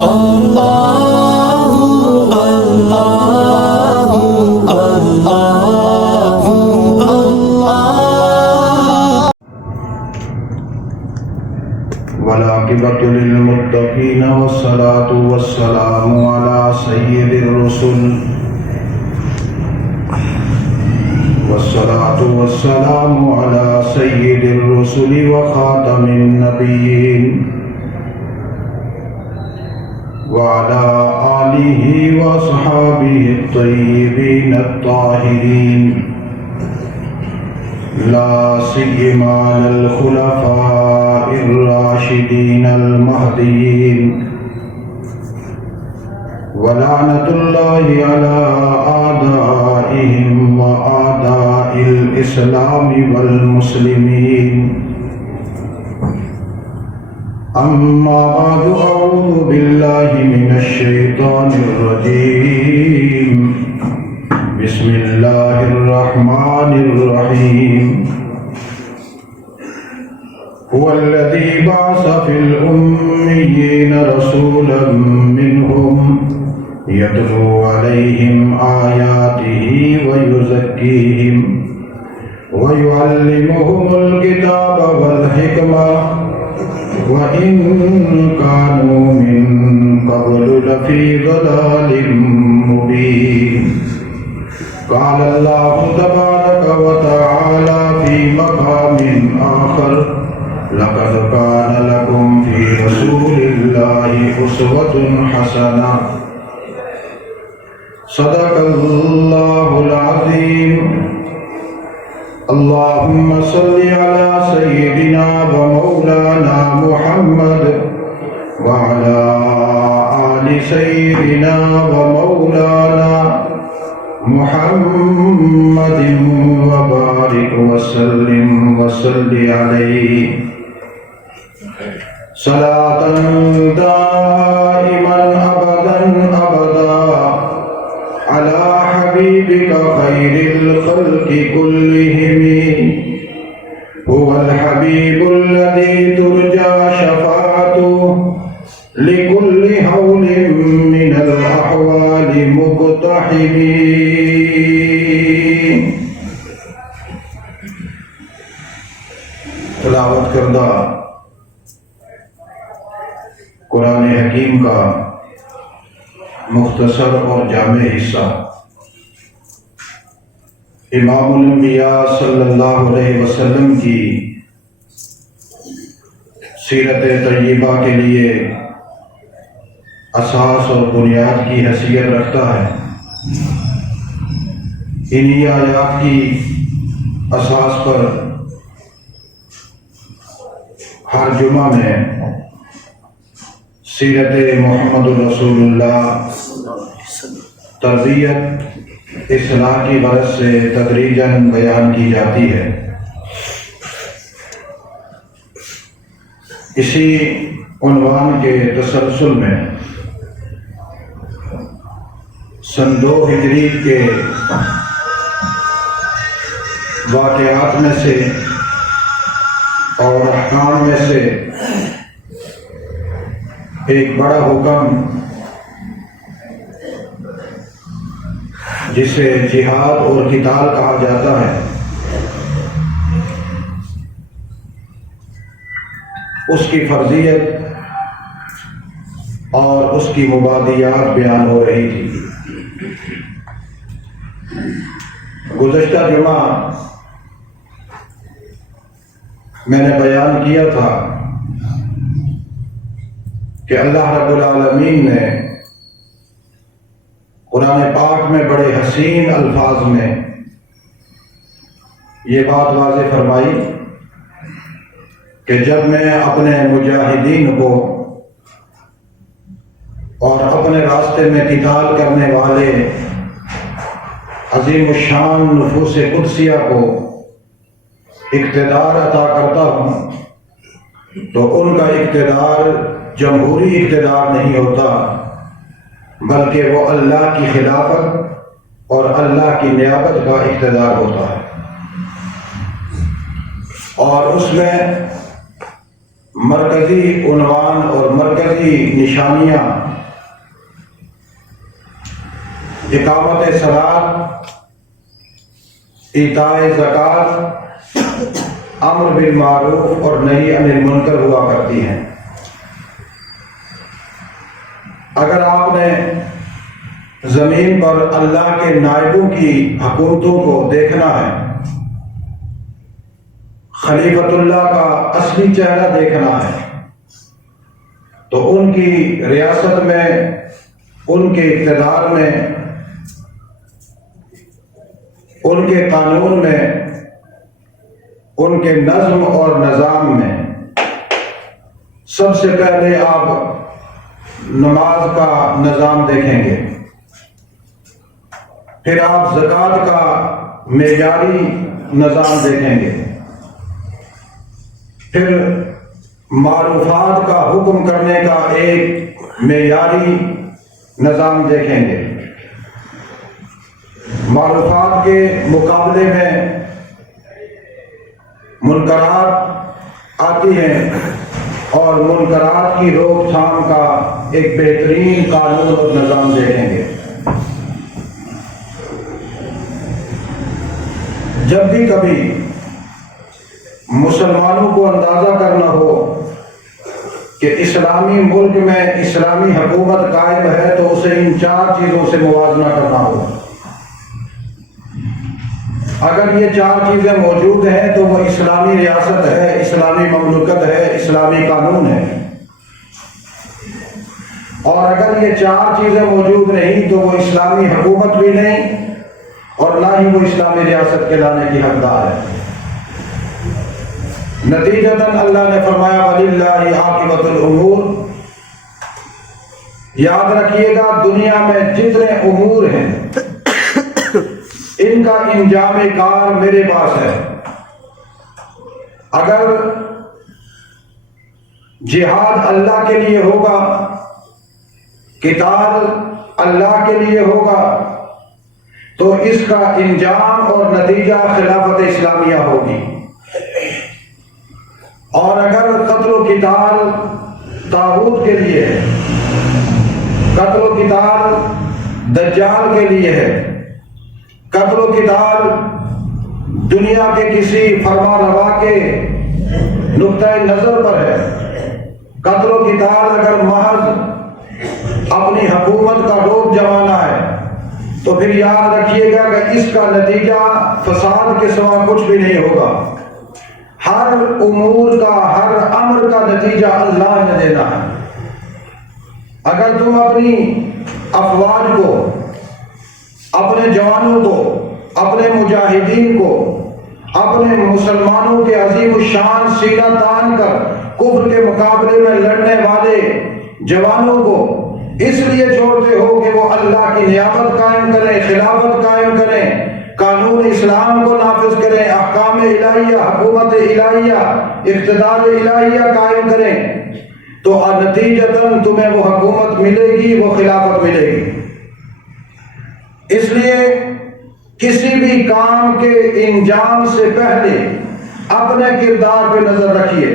والعاقبة للمتقين والصلاة والسلام على سيد الرسل وخاتم النبيين وعلى آله وأصحابه الطيبين الطاهرين لا سيما الخلفاء الراشدين المهديين ولعنة الله على أعدائهم وأعداء الإسلام والمسلمين. أما بعد، أعوذ بالله من الشيطان الرجيم. بسم الله الرحمن الرحيم. هو الذي بعث في الأميين رسولا منهم يتلو عليهم آياته ويزكيهم ويعلمهم الكتاب والحكمة وإن كانوا من قبل لفي ضلال مبين. قال الله تبارك وتعالى في مقام آخر: لقد كان لكم في رسول الله أسوة حسنة. صدق الله العظيم. اللهم صل على سيدنا ومولانا محمد وعلى آل سيدنا ومولانا محمد وبارك وسلم وصل عليه صلاة دائما أبدا أبدا على حبيبك خير الخلق كلهم. هو الحبيب الذي ترجى شفاعته لكل حول من الأحوال مقتحم. تلاوت کردہ قرآن حکیم کا مختصر اور جامع حصہ امام الانبیاء صلی اللہ علیہ وسلم کی سیرت طیبہ کے لیے اساس اور بنیاد کی حیثیت رکھتا ہے. انہی آیات کی اساس پر ہر جمعہ میں سیرت محمد رسول اللہ تربیت اصلاح کی غرض سے تدریجاً بیان کی جاتی ہے. اسی عنوان کے تسلسل میں سن 2 ہجری کے واقعات میں سے اور احکام میں سے ایک بڑا حکم جسے جہاد اور قتال کہا جاتا ہے، اس کی فرضیت اور اس کی مبادیات بیان ہو رہی تھی. گزشتہ جمعہ میں نے بیان کیا تھا کہ اللہ رب العالمین نے قرآن پاک میں بڑے حسین الفاظ میں یہ بات واضح فرمائی کہ جب میں اپنے مجاہدین کو اور اپنے راستے میں قتال کرنے والے عظیم الشان نفوس قدسیہ کو اقتدار عطا کرتا ہوں تو ان کا اقتدار جمہوری اقتدار نہیں ہوتا، بلکہ وہ اللہ کی خلافت اور اللہ کی نیابت کا اقتدار ہوتا ہے. اور اس میں مرکزی عنوان اور مرکزی نشانیاں اقامت صلاۃ، ایتاء زکوٰۃ، امر بالمعروف اور نہی عن المنکر ہوا کرتی ہیں۔ اگر آپ نے زمین پر اللہ کے نائبوں کی حکومتوں کو دیکھنا ہے، خلیفۃ اللہ کا اصلی چہرہ دیکھنا ہے، تو ان کی ریاست میں، ان کے اقتدار میں، ان کے قانون میں، ان کے نظم اور نظام میں سب سے پہلے آپ نماز کا نظام دیکھیں گے، پھر آپ زکوٰۃ کا معیاری نظام دیکھیں گے، پھر معروفات کا حکم کرنے کا ایک معیاری نظام دیکھیں گے۔ معروفات کے مقابلے میں منکرات آتی ہیں، اور منکرات کی روک تھام کا ایک بہترین قانون اور نظام دیکھیں گے۔ جب بھی کبھی مسلمانوں کو اندازہ کرنا ہو کہ اسلامی ملک میں اسلامی حکومت قائم ہے، تو اسے ان چار چیزوں سے موازنہ کرنا ہو۔ اگر یہ چار چیزیں موجود ہیں تو وہ اسلامی ریاست ہے، اسلامی مملکت ہے، اسلامی قانون ہے۔ اور اگر یہ چار چیزیں موجود نہیں تو وہ اسلامی حکومت بھی نہیں، اور نہ ہی وہ اسلامی ریاست کہلانے کی حقدار ہے۔ نتیجتاً اللہ نے فرمایا وَلِلَّهِ عَاقِبَةُ الْأُمُورِ، یاد رکھیے گا دنیا میں جتنے امور ہیں ان کا انجام کار میرے پاس ہے۔ اگر جہاد اللہ کے لیے ہوگا، قتال اللہ کے لیے ہوگا، تو اس کا انجام اور نتیجہ خلافت اسلامیہ ہوگی۔ اور اگر قتل و قتال طاغوت کے لیے ہے، قتل و قتال دجال کے لیے ہے، قتل و قتال دنیا کے کسی فرما روا کے نقطۂ نظر پر ہے، قتل و قتال اگر محض اپنی حکومت کا روپ جمانا ہے، تو پھر یاد رکھیے گا کہ اس کا نتیجہ فساد کے سوا کچھ بھی نہیں ہوگا۔ ہر امور کا، ہر امر کا نتیجہ اللہ نے دینا ہے۔ اگر تم اپنی افواج کو، اپنے جوانوں کو، اپنے مجاہدین کو، اپنے مسلمانوں کے عظیم الشان سینہ تان کر کفر کے مقابلے میں لڑنے والے جوانوں کو اس لیے چھوڑتے ہو کہ وہ اللہ کی نیابت قائم کریں، خلافت قائم کریں، قانون اسلام کو نافذ کریں، احکام الہیہ، حکومت الہیہ، اقتدار الہیہ قائم کریں، تو نتیجتاً تمہیں وہ حکومت ملے گی، وہ خلافت ملے گی۔ اس لیے کسی بھی کام کے انجام سے پہلے اپنے کردار پہ نظر رکھیے۔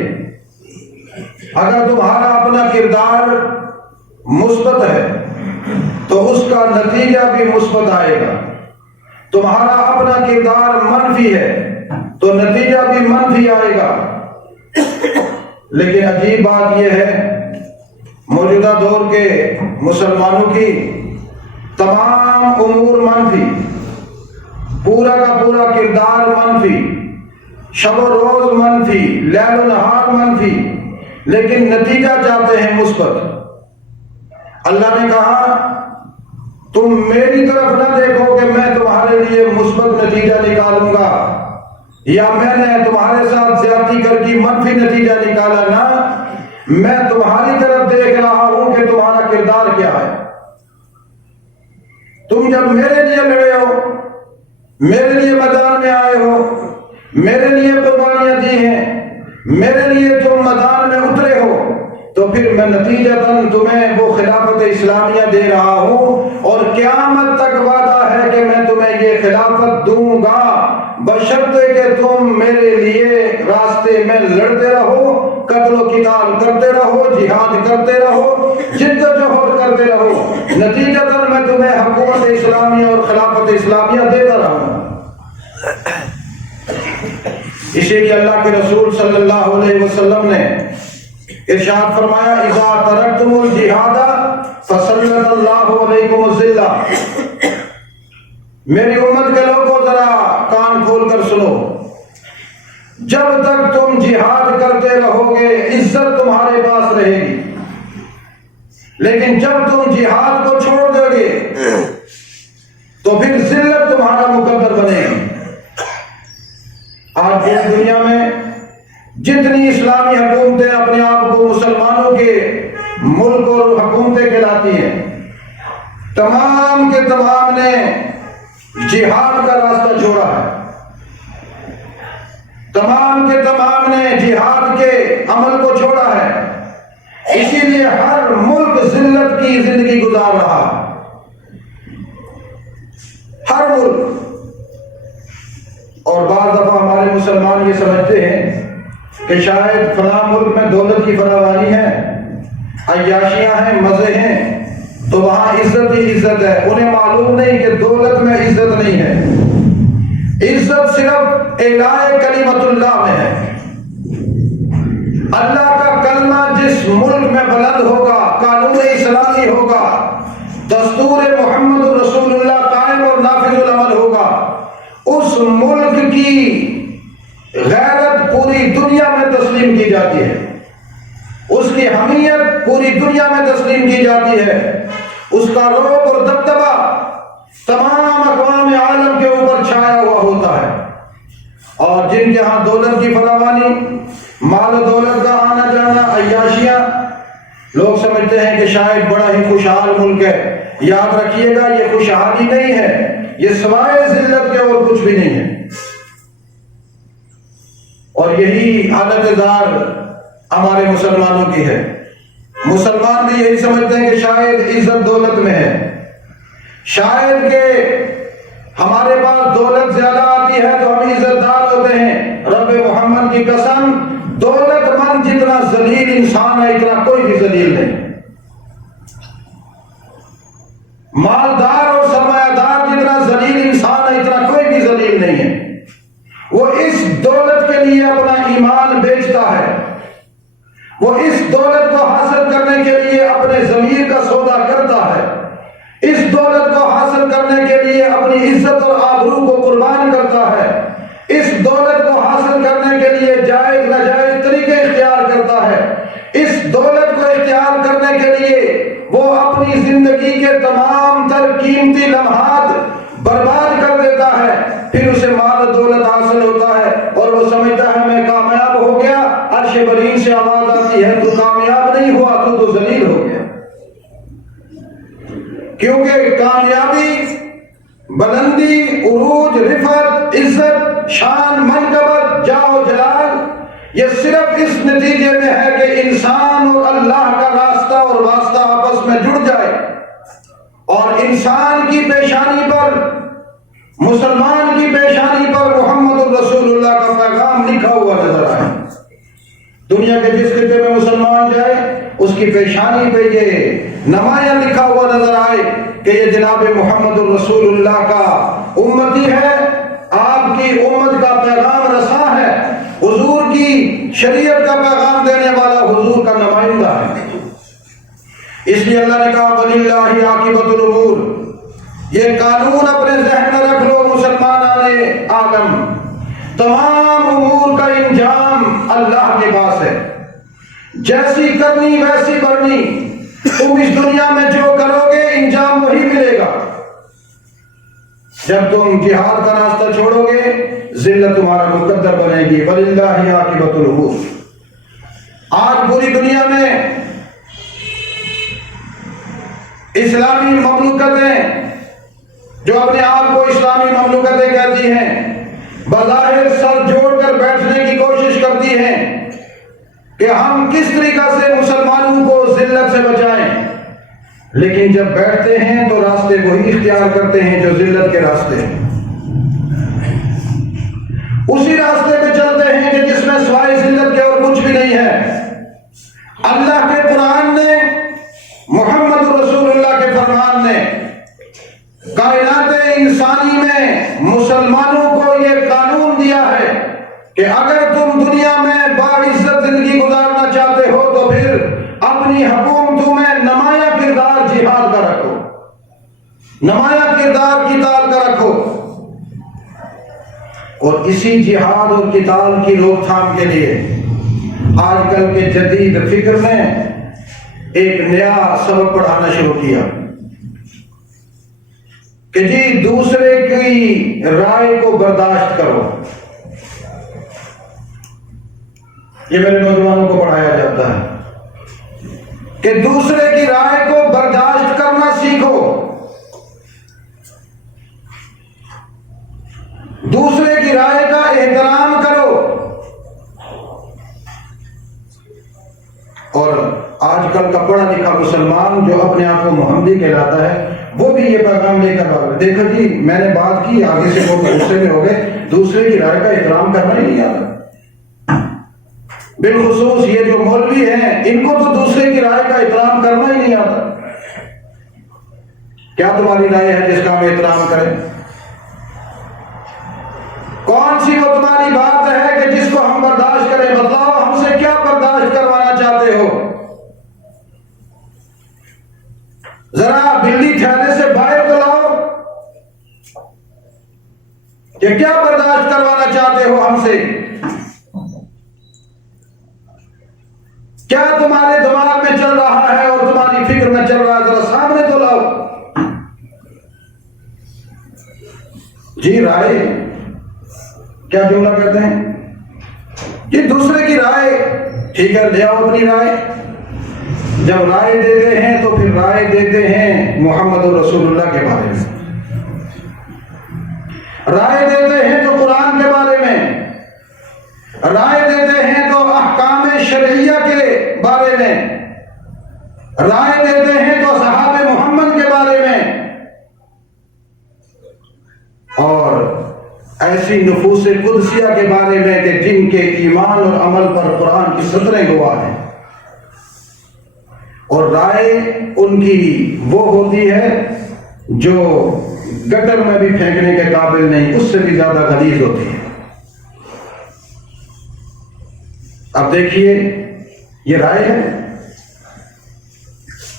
اگر تمہارا اپنا کردار مثبت ہے تو اس کا نتیجہ بھی مثبت آئے گا، تمہارا اپنا کردار منفی ہے تو نتیجہ بھی منفی آئے گا۔ لیکن عجیب بات یہ ہے، موجودہ دور کے مسلمانوں کی تمام امور منفی، پورا کا پورا کردار منفی، شب و روز منفی، لیل و نہار منفی، لیکن نتیجہ چاہتے ہیں مثبت۔ اللہ نے کہا تم میری طرف نہ دیکھو کہ میں تمہارے لیے مثبت نتیجہ نکالوں گا، یا میں نے تمہارے ساتھ زیادتی کر کی منفی نتیجہ نکالا، نہ، میں تمہاری طرف دیکھ رہا ہوں کہ تمہارا کردار کیا ہے۔ تم جب میرے لیے لڑے ہو، میرے لیے میدان میں آئے ہو، میرے لیے قربانیاں دی ہیں، میرے لیے تم میدان میں اترے ہو، تو پھر میں نتیجتاً تمہیں وہ خلافت اسلامیہ دے رہا ہوں، اور قیامت تک وعدہ ہے کہ میں تمہیں یہ خلافت دوں گا، بشرطے کہ تم میرے لیے راستے میں لڑتے رہو قتل و قتال کرتے رہو، جہاد کرتے رہو، جدوجہد کرتے رہو، نتیجتاً میں تمہیں حکومت اسلامیہ اور خلافت اسلامیہ دیتا رہا ہوں۔ اسی لیے اللہ کے رسول صلی اللہ علیہ وسلم نے ارشاد فرمایا اذا ترکتم الجہاد فسلط اللہ علیکم الذلہ۔ میری امت کے لوگوں ذرا کان کھول کر سنو، جب تک تم جہاد کرتے رہو گے عزت تمہارے پاس رہے گی، لیکن جب تم جہاد کو چھوڑ دو گے تو پھر ذلت تمہارا مقدر بنے گی۔ آج اس دنیا میں جتنی اسلامی حکومتیں اپنے آپ کو مسلمانوں کے ملک اور حکومتیں کہلاتی ہیں، تمام کے تمام نے جہاد کا راستہ چھوڑا ہے، تمام کے تمام نے جہاد کے عمل کو چھوڑا ہے، اسی لیے ہر ملک ذلت کی زندگی گزار رہا ہے، ہر ملک۔ اور بعض دفعہ ہمارے مسلمان یہ سمجھتے ہیں کہ شاید فلاں ملک میں دولت کی فراوانی ہے، عیاشیاں ہیں، مزے ہیں، تو وہاں عزت ہی عزت ہے۔ انہیں معلوم نہیں کہ دولت میں عزت نہیں ہے، عزت صرف اعلاء کلمت اللہ میں ہے۔ اللہ کا کلمہ جس ملک میں بلند ہوگا، قانون اسلامی ہوگا، دستور محمد رسول اللہ قائم اور نافذ العمل ہوگا، اس ملک کی غیرت پوری دنیا میں تسلیم کی جاتی ہے، اس کی حمیت پوری دنیا میں تسلیم کی جاتی ہے، اس کا رعب اور دبدبہ تمام اقوام عالم کے اوپر چھایا ہوا ہوتا ہے۔ اور جن کے ہاں دولت کی فراوانی، مال و دولت کا آنا جانا، عیاشیاں، لوگ سمجھتے ہیں کہ شاید بڑا ہی خوشحال ملک ہے۔ یاد رکھیے گا یہ خوشحالی نہیں ہے، یہ سوائے ذلت کے اور کچھ بھی نہیں ہے۔ اور یہی حالت زار ہمارے مسلمانوں کی ہے۔ مسلمان بھی یہی سمجھتے ہیں کہ شاید عزت دولت میں ہے، شاید کہ ہمارے پاس دولت زیادہ آتی ہے تو ہم عزت دار ہوتے ہیں۔ رب محمد کی قسم، دولت مند جتنا ذلیل انسان ہے اتنا کوئی بھی ذلیل نہیں، مالدار اور سرمایہ دار جتنا ذلیل انسان ہے اتنا کوئی بھی ذلیل نہیں ہے۔ وہ اس دولت کے لیے اپنا ایمان بیچتا ہے، وہ اس دولت کو حاصل کرنے کے لیے اپنے ضمیر کا سودا کرتا ہے، اس دولت کو حاصل کرنے کے لیے اپنی عزت اور آبرو کو قربان کرتا ہے، اس دولت کو حاصل کرنے کے لیے جائز ناجائز طریقے اختیار کرتا ہے، اس دولت کو اختیار کرنے کے لیے وہ اپنی زندگی کے تمام تر قیمتی لمحات برباد کر دیتا ہے، پھر اسے مال و دولت حاصل ہوتا ہے اور وہ سمجھتا ہے میں کامیاب ہو گیا۔ عرش برین سے آواز آتی ہے تو کامیاب نہیں ہوا، تو ذلیل ہو گیا۔ کیونکہ کامیابی، بلندی، عروج، رفعت، عزت، شان، منقبت، جاہ و جلال، یہ صرف اس نتیجے میں ہے کہ انسان اور اللہ کا راستہ اور واسطہ آپس میں جڑ جائے اور انسان کی پیشانی پر، مسلمان کی پیشانی پر محمد الرسول اللہ کا پیغام لکھا ہوا نظر آئے۔ دنیا کے جس خطے میں مسلمان جائے اس کی پیشانی پہ یہ نمایاں لکھا ہوا نظر آئے کہ یہ جناب محمد الرسول اللہ کا امتی ہے، آپ کی امت کا پیغام رساں ہے، حضور کی شریعت کا پیغام دینے والا حضور کا نمائندہ ہے۔ اس لیے اللہ نے کہا وَلِلَّهِ عَاقِبَةُ الْأُمُورِ، یہ قانون اپنے ذہن میں رکھ لو مسلمان عالم، تمام امور کا انجام اللہ کے پاس ہے، جیسی کرنی ویسی بھرنی، تم اس دنیا میں جو کرو گے انجام وہی ملے گا۔ جب تم جہاد کا راستہ چھوڑو گے ذلت تمہارا مقدر بنے گی۔ وَلِلَّهِ عَاقِبَةُ الْأُمُورِ۔ آج پوری دنیا میں اسلامی مملکتیں جو اپنے آپ کو اسلامی مملکتیں کہتی ہیں، بظاہر سر جوڑ کر بیٹھنے کی کوشش کرتی ہیں کہ ہم کس طریقہ سے مسلمانوں کو ذلت سے بچائیں، لیکن جب بیٹھتے ہیں تو راستے وہی اختیار کرتے ہیں جو ذلت کے راستے ہیں۔ اسی راستے پہ چلتے ہیں کہ جس میں سوائے ذلت کے اور کچھ بھی نہیں ہے۔ اللہ کے قرآن نے، محمد رسول اللہ کے فرمان نے کائنات انسانی میں مسلمانوں کو یہ قانون دیا ہے کہ اگر تم دنیا میں باعزت زندگی گزارنا چاہتے ہو تو پھر اپنی حکومتوں میں نمایاں کردار جہاد کا رکھو، نمایاں کردار قتال کا رکھو۔ اور اسی جہاد اور قتال کی روک تھام کے لیے آج کل کے جدید فکر نے ایک نیا سبق پڑھانا شروع کیا کہ جی دوسرے کی رائے کو برداشت کرو۔ یہ میرے نوجوانوں کو پڑھایا جاتا ہے کہ دوسرے کی رائے کو برداشت کرنا سیکھو، دوسرے کی رائے کا احترام کرو۔ اور آج کل کا پڑھا لکھا مسلمان جو اپنے آپ کو محمدی کہلاتا ہے وہ بھی یہ پیغام لے کر آ گئے، دیکھو جی میں نے بات کی، آگے سے وہ غصے میں ہو گئے، دوسرے کی رائے کا احترام کرنا ہی نہیں آتا۔ بالخصوص یہ جو مولوی ہیں ان کو تو دوسرے کی رائے کا احترام کرنا ہی نہیں آتا۔ کیا تمہاری رائے ہے جس کا ہم احترام کریں؟ کون سی وہ تمہاری بات ہے کہ جس کو ہم برداشت کریں؟ بتلاؤ ہم سے کیا برداشت کروانا چاہتے ہو؟ ذرا بلی تھیلے سے باہر تو لاؤ کہ کیا برداشت کروانا چاہتے ہو ہم سے؟ کیا تمہارے دماغ میں چل رہا ہے اور تمہاری فکر میں چل رہا ہے؟ ذرا سامنے تو لاؤ۔ جی رائے کیا جملہ کہتے ہیں؟ یہ دوسرے کی رائے، ٹھیک ہے لے آؤ اپنی رائے۔ جب رائے دیتے ہیں تو پھر رائے دیتے ہیں محمد رسول اللہ کے بارے میں، رائے دیتے ہیں تو قرآن کے بارے میں، رائے دیتے ہیں تو احکام شرعیہ کے بارے میں، رائے دیتے ہیں تو صحابہ محمد کے بارے میں، اور ایسی نفوس قدسیہ کے بارے میں کہ جن کے ایمان اور عمل پر قرآن کی سطریں گواہ ہیں۔ اور رائے ان کی وہ ہوتی ہے جو گٹر میں بھی پھینکنے کے قابل نہیں، اس سے بھی زیادہ غلیظ ہوتی ہے۔ اب دیکھیے یہ رائے ہے،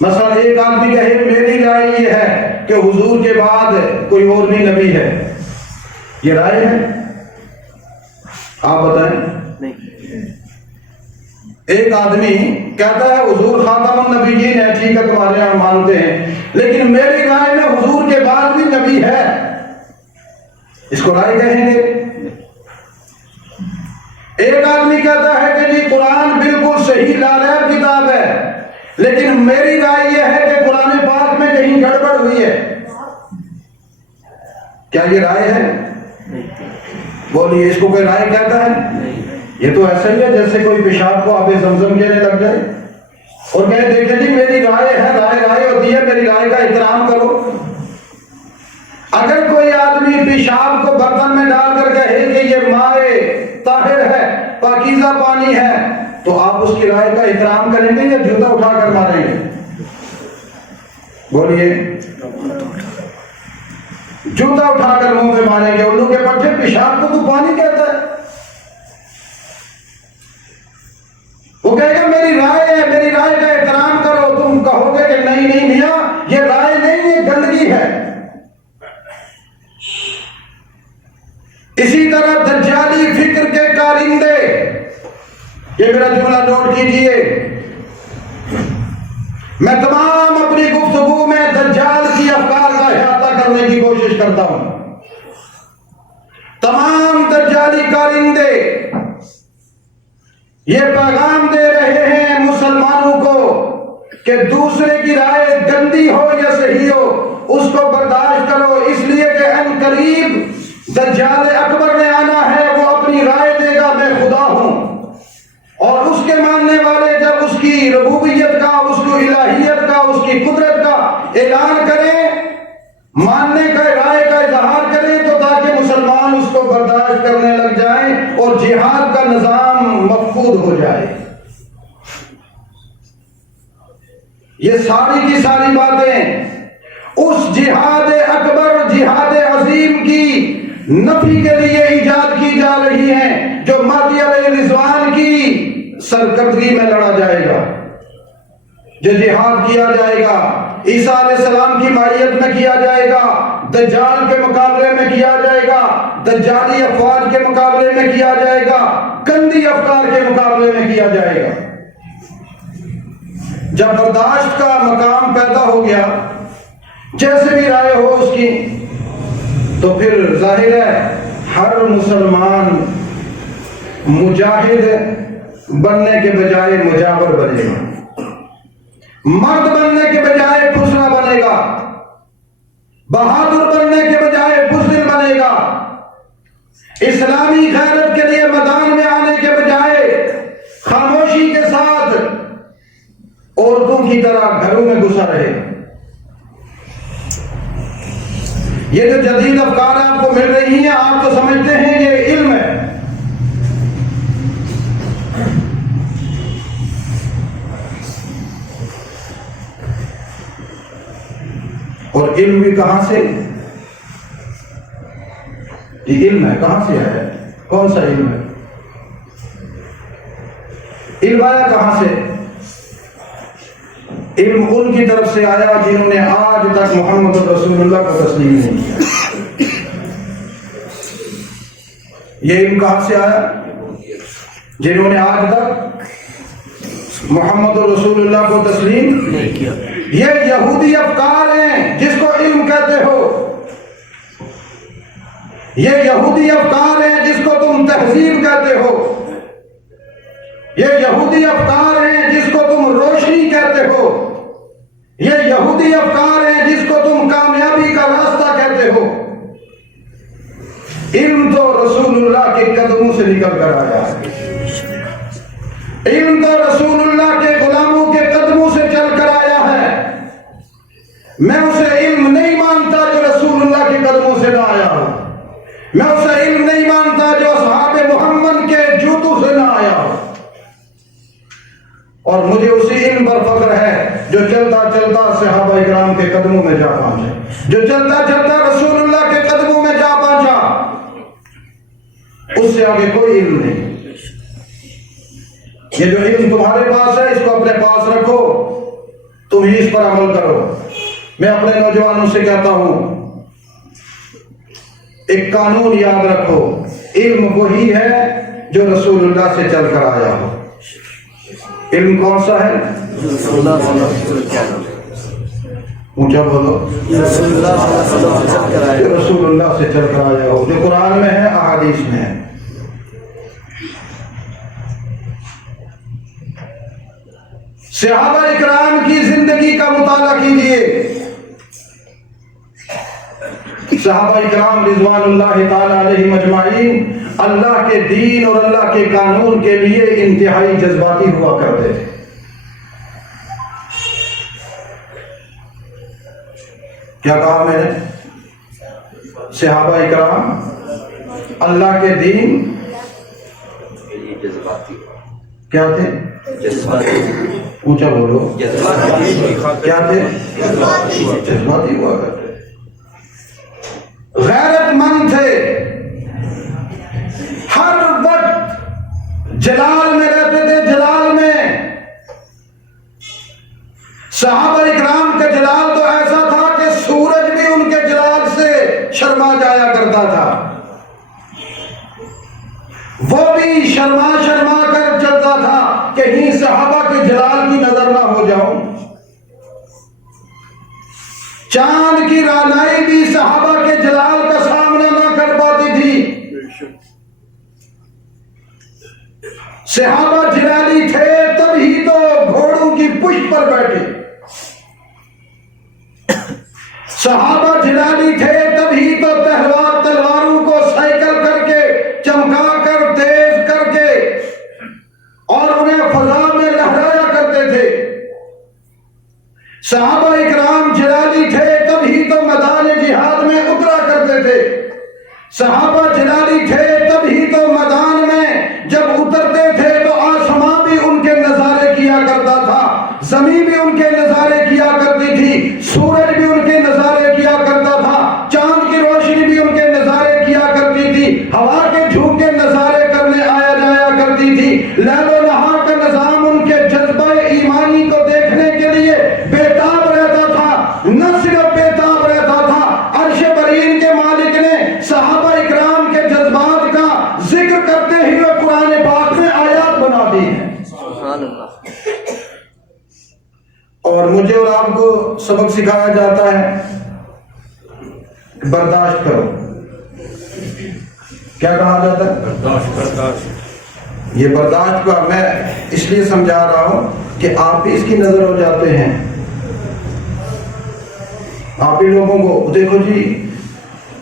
مثلا ایک آدمی کہے میری رائے یہ ہے کہ حضور کے بعد کوئی اور بھی نبی ہے، یہ رائے ہے؟ آپ بتائیں۔ ایک آدمی کہتا ہے حضور خاتم النبیین ہے، ٹھیک ہے تمہارے یہاں مانتے ہیں، لیکن میری رائے میں حضور کے بعد بھی نبی ہے، اس کو رائے کہیں گے؟ ایک آدمی کہتا ہے کہ جی قرآن بالکل صحیح لاریب کتاب ہے، لیکن میری رائے یہ ہے کہ قرآن پاک میں کہیں گڑبڑ ہوئی ہے، کیا یہ رائے ہے؟ بولیے اس کو کوئی رائے کہتا ہے؟ یہ تو ایسا ہی ہے جیسے کوئی پیشاب کو آب زمزم کہنے لگ جائے اور کہے دیکھیں جی میری رائے ہے، رائے ہوتی ہے، میری رائے کا احترام کرو۔ اگر کوئی آدمی پیشاب کو برتن میں ڈال کر کہے کہ یہ مائع طاہر ہے، پاکیزہ پانی ہے، تو آپ اس کی رائے کا احترام کریں گے یا جوتا اٹھا کر ماریں گے؟ بولیے، جوتا اٹھا کر منہ پہ ماریں گے۔ الو کے پٹھے پیشاب کو تو پانی کہتا ہے، وہ کہے گا میری رائے ہے، میری رائے کا احترام کرو۔ تم کہو گے کہ نہیں نہیں میاں یہ رائے نہیں، یہ گندگی ہے۔ اسی طرح دجالی فکر کے کارندے، یہ میرا جملہ نوٹ کیجئے، میں تمام اپنی گفتگو میں دجال کی افکار کا احاطہ کرنے کی کوشش کرتا ہوں۔ تمام دجالی کارندے یہ پیغام دے رہے ہیں مسلمانوں کو کہ دوسرے کی رائے گندی ہو یا صحیح ہو اس کو برداشت کرو، اس لیے کہ ان قریب دجال اکبر نے آنا ہے، وہ اپنی رائے دے گا میں خدا ہوں، اور اس کے ماننے والے جب اس کی ربوبیت کا، اس کی الہیت کا، اس کی قدرت کا اعلان کریں، ماننے کا، رائے کا اظہار کریں، تو تاکہ مسلمان اس کو برداشت کرنے لگ جائیں یہ ساری کی ساری باتیں اس جہاد اکبر، جہاد عظیم کی نفی کے لیے ایجاد کی جا رہی ہیں جو مہدی علیہ رضوان کی سرکردگی میں لڑا جائے گا، جو جہاد کیا جائے گا عیسیٰ علیہ السلام کی معیت میں کیا جائے گا، دجال کے مقابلے میں کیا جائے گا، دجالی افواج کے مقابلے میں کیا جائے گا، گندی افکار کے مقابلے میں کیا جائے گا۔ جب برداشت کا مقام پیدا ہو گیا، جیسے بھی رائے ہو اس کی، تو پھر ظاہر ہے ہر مسلمان مجاہد بننے کے بجائے مجاور بنے گا، مرد بننے کے بجائے پھسنا بنے گا، بہادر بننے کے بجائے بزدل بنے گا، اسلامی غیرت کے لیے میدان میں آنے کے بجائے خاموشی کے ساتھ عورتوں کی طرح گھروں میں گھسا رہے گا۔ یہ جو جدید افکار آپ کو مل رہی ہیں، آپ تو سمجھتے ہیں یہ علم ہے، اور علم بھی کہاں سے؟ یہ علم ہے کہاں سے آیا ہے؟ کون سا علم ہے؟ علم آیا کہاں سے؟ علم ان کی طرف سے آیا جنہوں نے آج تک محمد رسول اللہ کو تسلیم نہیں کیا۔ یہ علم کہاں سے آیا؟ جنہوں نے آج تک محمد رسول اللہ کو تسلیم نہیں کیا۔ یہ یہودی افکار ہیں جس کو علم کہتے ہو، یہ یہودی افکار ہیں جس کو تم تہذیب کہتے ہو، یہ یہودی افکار ہیں جس کو تم روشنی کہتے ہو، یہ یہودی افکار ہیں جس کو تم کامیابی کا راستہ کہتے ہو۔ علم تو رسول اللہ کے قدموں سے نکل کر آیا ہے، علم تو رسول اللہ کے غلاموں کے قدموں سے چل کر آیا ہے۔ میں اسے علم نہیں مانتا جو رسول اللہ کے قدموں سے نہ آیا ہو، میں اسے علم نہیں مانتا جو اصحاب محمد کے جوتوں سے نہ آیا ہو، اور مجھے اسی علم پر فخر ہے جو چلتا چلتا صحابہ اکرام کے قدموں میں جا پہنچا، جو چلتا چلتا رسول اللہ کے قدموں میں جا پہنچا، اس سے آگے کوئی علم نہیں۔ یہ جو علم تمہارے پاس ہے اس کو اپنے پاس رکھو، تم ہی اس پر عمل کرو۔ میں اپنے نوجوانوں سے کہتا ہوں، ایک قانون یاد رکھو، علم وہی ہے جو رسول اللہ سے چل کر آیا ہو۔ علم کون سا ہے؟ اونچا بولو، جو رسول اللہ سے چل کر آیا ہو، جو قرآن میں ہے، احادیث میں ہے۔ صحابہ اکرام کی زندگی کا مطالعہ کیجئے۔ صحابہ اکرام رضوان اللہ تعالی علیہم اجمعین اللہ کے دین اور اللہ کے قانون کے لیے انتہائی جذباتی ہوا کرتے تھے۔ کیا کہا میں نے؟ صحابہ اکرام اللہ کے دین کیا تھے؟ اونچا بولو، کیا تھے؟ جذباتی ہوا کرتے، غیرت مند تھے، ہر وقت جلال میں رہتے تھے، جلال میں۔ صحابہ اکرام کا جلال تو ایسا تھا کہ سورج بھی ان کے جلال سے شرما جایا کرتا تھا، وہ بھی شرما شرما کر چلتا تھا، کہیں صحابہ کے جلال کی نظر نہ ہو جاؤں۔ چاند کی رانائی بھی صحابہ کے جلال کا سامنا نہ کر پاتی تھی۔ صحابہ جلالی تھے تب ہی تو گھوڑوں کی پشت پر بیٹھے، صحابہ جلالی تھے تب ہی تو تلواروں کو سائیکل کر کے، چمکا کر، تیز کر کے اور انہیں فضا میں لہرایا کرتے تھے۔ صحابہ اکرام جلالی تھے تب ہی تو میدان جہاد میں اترا کرتے تھے، صحابہ جلالی تھے تب ہی تو میدان میں جب اترتے تھے تو آسمان بھی ان کے نظارے کیا کرتا تھا، زمین بھی ان کے نظارے کیا کرتی تھی، سورج بھی ان کے نظارے کیا کرتا تھا، چاند کی روشنی بھی ان کے نظارے کیا کرتی تھی، ہوا کے جھونکے نظارے کرنے آیا جایا کرتی تھی، لیل و نہار کا نظام ان کے جذبہ ایمانی کو دیکھنے کے لیے بیتاب رہتا تھا۔ نہ صرف بیتاب رہتا تھا، عرش برین کے مالک نے صحابہ اکرام کے جذبات کا ذکر کرتے ہوئے قرآن پاک میں آیات بنا دی ہیں۔ سبحان اللہ۔ اور مجھے اور آپ کو سبق سکھایا جاتا ہے برداشت کرو۔ کیا کہا جاتا ہے؟ برداشت۔ یہ برداشت کا میں اس لیے سمجھا رہا ہوں کہ آپ بھی اس کی نظر ہو جاتے ہیں۔ آپ ہی لوگوں کو دیکھو جی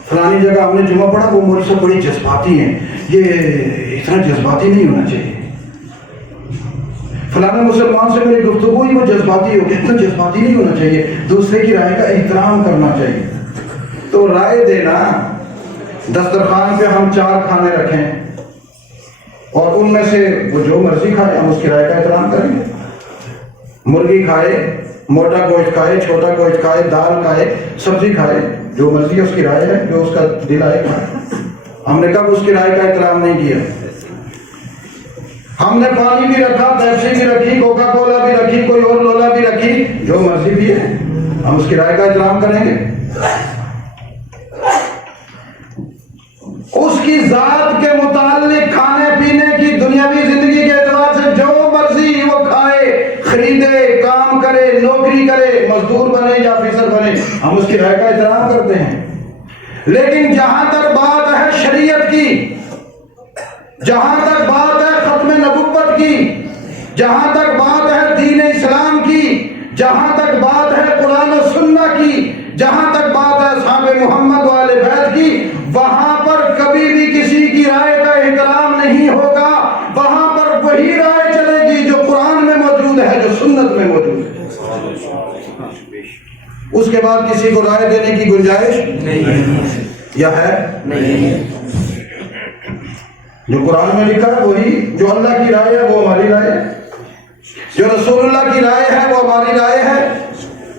فلانی جگہ ہم نے جمعہ پڑھا، وہ مولوی صاحب بڑی جذباتی ہیں، یہ اتنا جذباتی نہیں ہونا چاہیے۔ فلانا مسلمان سے میری گفتگو ہوئی، وہ جذباتی ہو گیا، اتنا جذباتی نہیں ہونا چاہیے، دوسرے کی رائے کا احترام کرنا چاہیے۔ تو رائے دینا، دسترخوان پہ ہم 4 کھانے رکھیں اور ان میں سے وہ جو مرضی کھائے ہم اس کی رائے کا احترام کریں گے۔ مرغی کھائے، موٹا گوشت کھائے، چھوٹا گوشت کھائے، دال کھائے، سبزی کھائے، جو مرضی اس کی رائے ہے، جو اس کا دل آئے کھائے۔ ہم نے کب اس کی رائے کا احترام نہیں کیا؟ ہم نے پانی بھی رکھا، پیپسی بھی رکھی، کوکا کولا بھی رکھی، کوئی اور لولا بھی رکھی، جو مرضی بھی ہے ہم اس کی رائے کا احترام کریں گے۔ اس کی ذات کے متعلق کھانے پینے کی دنیاوی زندگی کے اعتبار سے جو مرضی وہ کھائے، خریدے، کام کرے، نوکری کرے، مزدور بنے یا افسر بنے، ہم اس کی رائے کا احترام کرتے ہیں۔ لیکن جہاں تک بات ہے شریعت کی، جہاں تک بات ہے ختم نبوت کی، جہاں تک بات ہے دین اسلام کی، جہاں تک بات ہے قرآن و سنت کی، جہاں تک بات ہے اصحاب محمد والے بیت کی، وہاں پر کبھی بھی کسی کی رائے کا احترام نہیں ہوگا۔ وہاں پر وہی رائے چلے گی جو قرآن میں موجود ہے، جو سنت میں موجود ہے۔ اس کے بعد کسی کو رائے دینے کی گنجائش نہیں یا ہے؟ نہیں۔ جو قرآن میں لکھا ہے وہی، جو اللہ کی رائے ہے وہ ہماری رائے ہے، جو رسول اللہ کی رائے ہے وہ ہماری رائے ہے،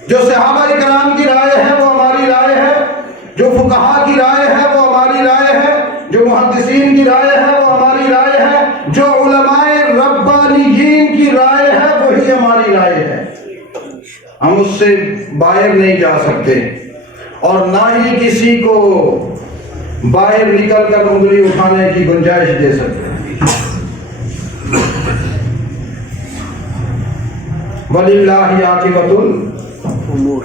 جو صحابہ اکرام کی رائے ہے وہ ہماری رائے ہے، جو فقہا کی رائے ہے وہ ہماری رائے ہے، جو محدثین کی رائے ہے وہ ہماری رائے ہے، جو علماء ربانیین کی رائے ہے وہی ہماری رائے ہے۔ ہم اس سے باہر نہیں جا سکتے اور نہ ہی کسی کو باہر نکل کر انگلی اٹھانے کی گنجائش دے سکتے۔ وَلِلَّهِ عَاقِبَةُ الْأُمُورِ،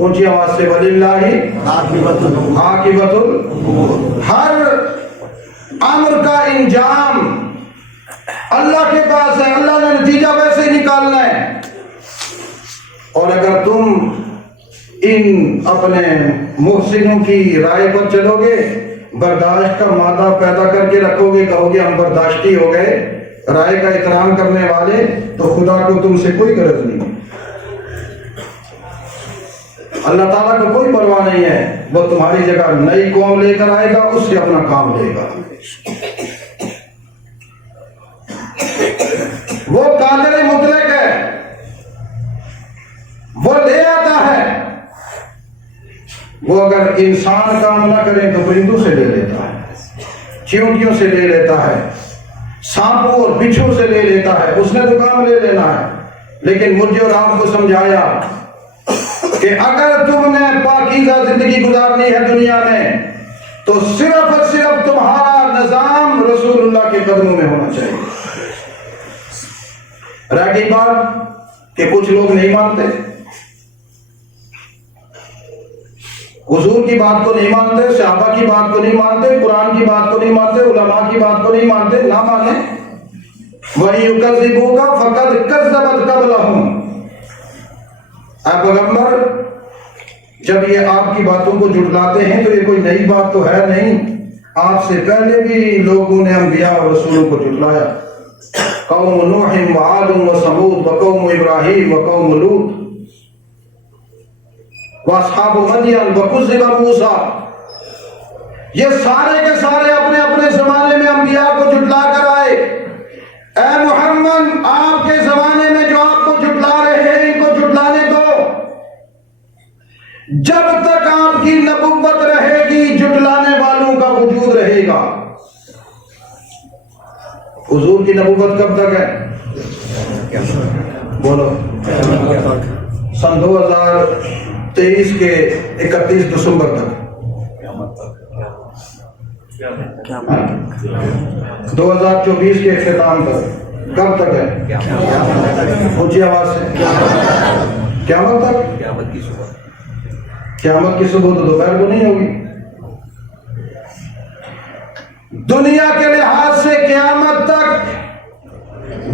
اونچی آواز سے وَلِلَّهِ عَاقِبَةُ الْأُمُورِ، ہر امر کا انجام اللہ کے پاس ہے، اللہ نے نتیجہ ویسے ہی نکالنا ہے۔ اور اگر تم ان اپنے محسنوں کی رائے پر چلو گے، برداشت کا مادہ پیدا کر کے رکھو گے، کہو گے ہم برداشتی ہو گئے، رائے کا احترام کرنے والے، تو خدا کو تم سے کوئی غرض نہیں۔ اللہ تعالیٰ کو کوئی پرواہ نہیں ہے، وہ تمہاری جگہ نئی قوم لے کر آئے گا، اس سے اپنا کام لے گا۔ وہ قادر مطلق ہے، وہ لے آتا ہے۔ وہ اگر انسان کام نہ کرے تو پرندوں سے لے لیتا ہے، چیونٹیوں سے لے لیتا ہے، سانپوں اور بچھو سے لے لیتا ہے، اس نے تو کام لے لینا ہے۔ لیکن مجھے اور آپ کو سمجھایا کہ اگر تم نے پاکیزہ زندگی گزارنی ہے دنیا میں تو صرف اور صرف تمہارا نظام رسول اللہ کے قدموں میں ہونا چاہیے۔ رہ گئی بات کہ کچھ لوگ نہیں مانتے، حضور کی بات کو نہیں مانتے، صحابہ کی بات کو نہیں مانتے، قرآن کی بات کو نہیں مانتے، علماء کی بات کو نہیں مانتے، نہ مانیں۔ وَيُكَذِّبُوكَ فَقَدْ كَذَّبَتْ قَبْلَهُمْ، اے پیغمبر جب یہ آپ کی باتوں کو جھٹلاتے ہیں تو یہ کوئی نئی بات تو ہے نہیں، آپ سے پہلے بھی لوگوں نے انبیاء اور رسولوں کو جھٹلایا۔ قوم نوح وعاد وثمود وقوم ابراہیم وقوم لوط واصحاب مدین وکذب موسیٰ، یہ سارے کے سارے اپنے اپنے زمانے میں انبیاء کو جھٹلا کر آئے۔ اے محمد آپ کے زمانے میں جو آپ کو جھٹلا رہے ہیں جب تک آپ کی نبوت رہے گی جھٹلانے والوں کا وجود رہے گا۔ حضور کی نبوت کب تک ہے؟ بولو۔ سن 2023 کے 31 دسمبر تک، 2024 کے اختتام تک، کب تک ہے؟ اونچی آواز سے، قیامت تک۔ قیامت کی صبح تو دوپہر کو نہیں ہوگی۔ دنیا کے لحاظ سے قیامت تک،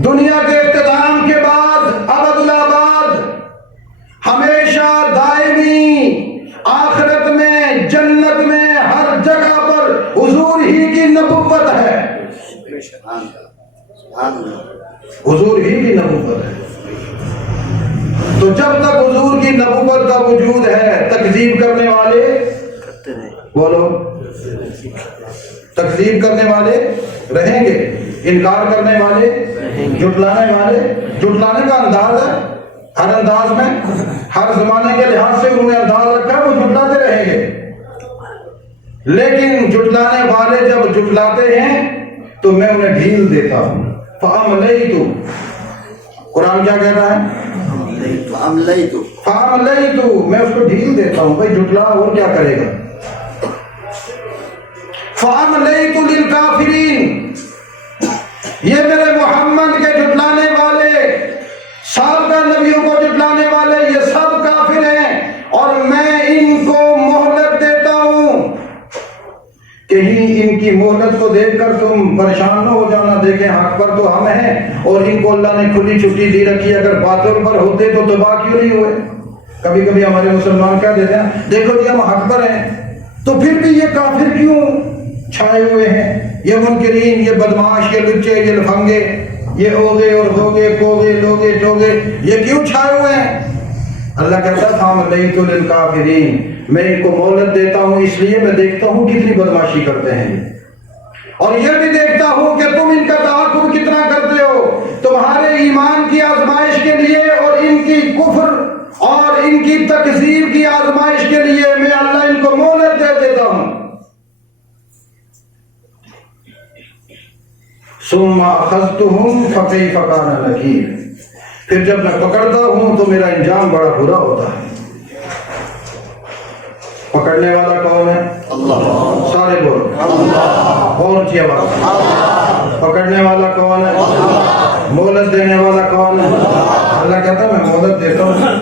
دنیا کے اختتام کے بعد ابد الآباد، ہمیشہ دائمی، آخرت میں، جنت میں، ہر جگہ پر حضور ہی کی نبوت ہے۔ حضور ہی کی نبوت ہے۔ تو جب تک حضور کی نبوت کا وجود ہے، تکذیب کرنے والے، بولو، تکذیب کرنے والے رہیں گے، انکار کرنے والے، جھٹلانے والے۔ جھٹلانے کا انداز ہے، ہر انداز میں، ہر زمانے کے لحاظ سے انہوں نے انداز رکھا ہے، وہ جھٹلاتے رہیں گے۔ لیکن جھٹلانے والے جب جھٹلاتے ہیں تو میں انہیں ڈھیل دیتا ہوں۔ فَأَمْلَيْتُ، قرآن کیا کہتا ہے؟ فَأَمْلَيْتُ، میں اس کو ڈھیل دیتا ہوں۔ بھائی جھٹلا اور کیا کرے گا؟ فَأَمْلَيْتُ لِلْكَافِرِينَ، یہ میرے محمد کے جھٹلانے والے، سابقہ نبیوں کو جھٹلانے والے، یہ سب کافر ہیں، اور میں ان کو مہلت دیتا ہوں۔ کہیں ان کی مہلت کو دیکھ کر تم پریشان نہ ہو جانا، دیکھیں حق پر تو ہم ہیں اور ان کو اللہ نے کھلی چھٹی دی رکھی، اگر باطل پر ہوتے تو تباہ کیوں نہیں ہوئے؟ کبھی کبھی ہمارے مسلمان کہہ دیتے ہیں دیکھو جی ہم حق پر ہیں، تو پھر بھی یہ کافر کیوں چھائے ہوئے ہیں؟ یہ منکرین، یہ بدماش، یہ لچے، یہ لفنگے، یہ اوگے اور ہوگے، کوگے، لوگے، ٹوگے، یہ کیوں چھائے ہوئے ہیں؟ اللہ کہتا ہے فَأَمْلَيْتُ لِلْكَافِرِينَ، میں ان کو مہلت دیتا ہوں، اس لیے میں دیکھتا ہوں کتنی بدماشی کرتے ہیں، اور یہ بھی دیکھتا ہوں کہ تم ان کا تعاقب کتنا کرتے ہو۔ تمہارے ایمان کی آزمائش کے لیے اور ان کی کفر اور ان کی تکذیب کی آزمائش کے لیے میں اللہ ان کو مہلت دے دیتا ہوں۔ ثم اخذتهم فكيف كان نكير، پھر جب میں پکڑتا ہوں تو میرا انجام بڑا برا ہوتا ہے۔ پکڑنے والا کون ہے؟ اللہ۔ سارے بولو اللہ، اور اونچی آواز۔ پکڑنے والا کون ہے؟ اللہ۔ مہلت دینے والا کون ہے؟ اللہ کہتا ہے میں مہلت دیتا ہوں،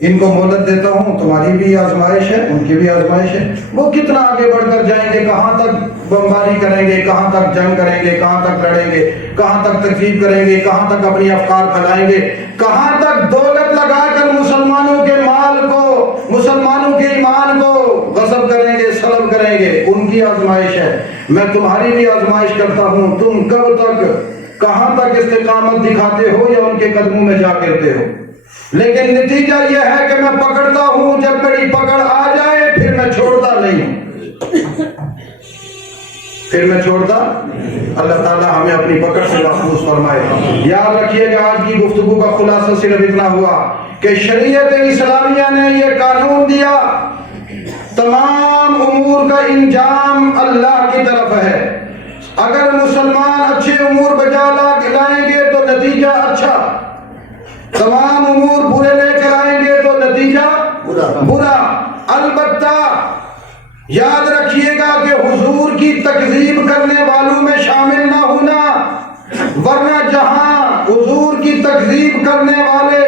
ان کو مہلت دیتا ہوں، تمہاری بھی آزمائش ہے، ان کی بھی آزمائش ہے۔ وہ کتنا آگے بڑھ کر جائیں گے، کہاں تک بمباری کریں گے، کہاں تک جنگ کریں گے، کہاں تک لڑیں گے، کہاں تک تکذیب کریں گے، کہاں تک اپنی افکار پھیلائیں گے، کہاں تک دولت لگا کر مسلمانوں کے مال کو، مسلمانوں کے ایمان کو غصب کریں گے، سلب کریں گے۔ ان کی آزمائش ہے، میں تمہاری بھی آزمائش کرتا ہوں، تم کب تک، کہاں تک استقامت دکھاتے ہو یا ان کے قدموں میں جا گرتے ہو۔ لیکن نتیجہ یہ ہے کہ میں پکڑتا ہوں، جب میری پکڑ آ جائے پھر میں چھوڑتا نہیں ہوں، پھر میں چھوڑتا۔ اللہ تعالیٰ ہمیں اپنی پکڑ سے محفوظ فرمائے۔ یاد رکھیے کہ آج کی گفتگو کا خلاصہ صرف اتنا ہوا کہ شریعت اسلامیہ نے یہ قانون دیا، تمام امور کا انجام اللہ کی طرف ہے۔ اگر مسلمان اچھے امور بجا لائیں گے تو نتیجہ اچھا، تمام امور برے لے کر آئیں گے تو نتیجہ برا۔ البتہ یاد رکھیے گا کہ حضور کی تکذیب کرنے والوں میں شامل نہ ہونا، ورنہ جہاں حضور کی تکذیب کرنے والے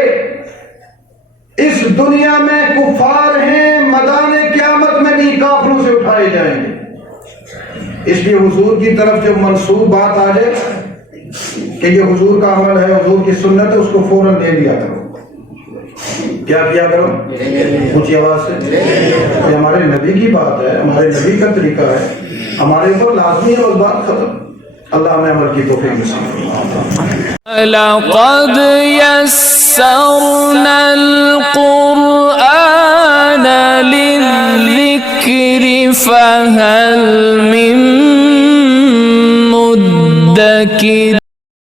اس دنیا میں کفار ہیں، میدان قیامت میں بھی کافروں سے اٹھائے جائیں گے۔ اس لیے حضور کی طرف جب منسوب بات آ جائے کہ یہ حضور کا عمل ہے، حضور کی سنت ہے، اس کو فوراً لے لیا کرو۔ کیا کیا کرو؟ اونچی آواز سے۔ یہ ہمارے نبی کی بات ہے، ہمارے نبی کا طریقہ ہے، ہمارے اوپر لازمی ہے، بس بات ختم۔ اللہ ہمیں عمل کی توفیق نصیب۔ لقد يسرنا القرآن للذكر فهل من مدكر